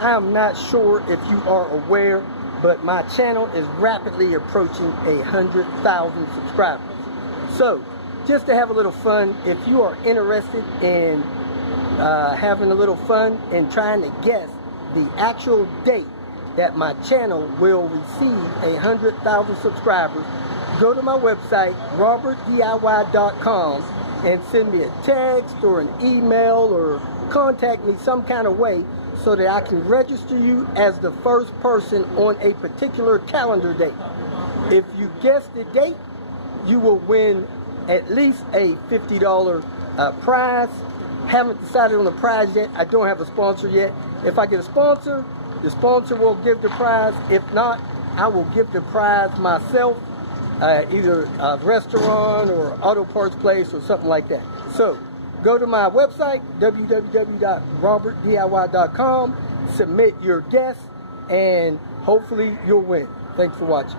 I'm not sure if you are aware, but my channel is rapidly approaching 100,000 subscribers. So, just to have a little fun, if you are interested in having a little fun and trying to guess the actual date that my channel will receive 100,000 subscribers, go to my website, robertdiy.com, and send me a text or an email or contact me some kind of way so that I can register you as the first person on a particular calendar date. If you guess the date, you will win at least a $50 prize. Haven't decided on the prize yet. I don't have a sponsor yet. If I get a sponsor, the sponsor will give the prize. If not, I will give the prize myself, either a restaurant or auto parts place or something like that. So go to my website, www.robertdiy.com, submit your guess, and hopefully you'll win. Thanks for watching.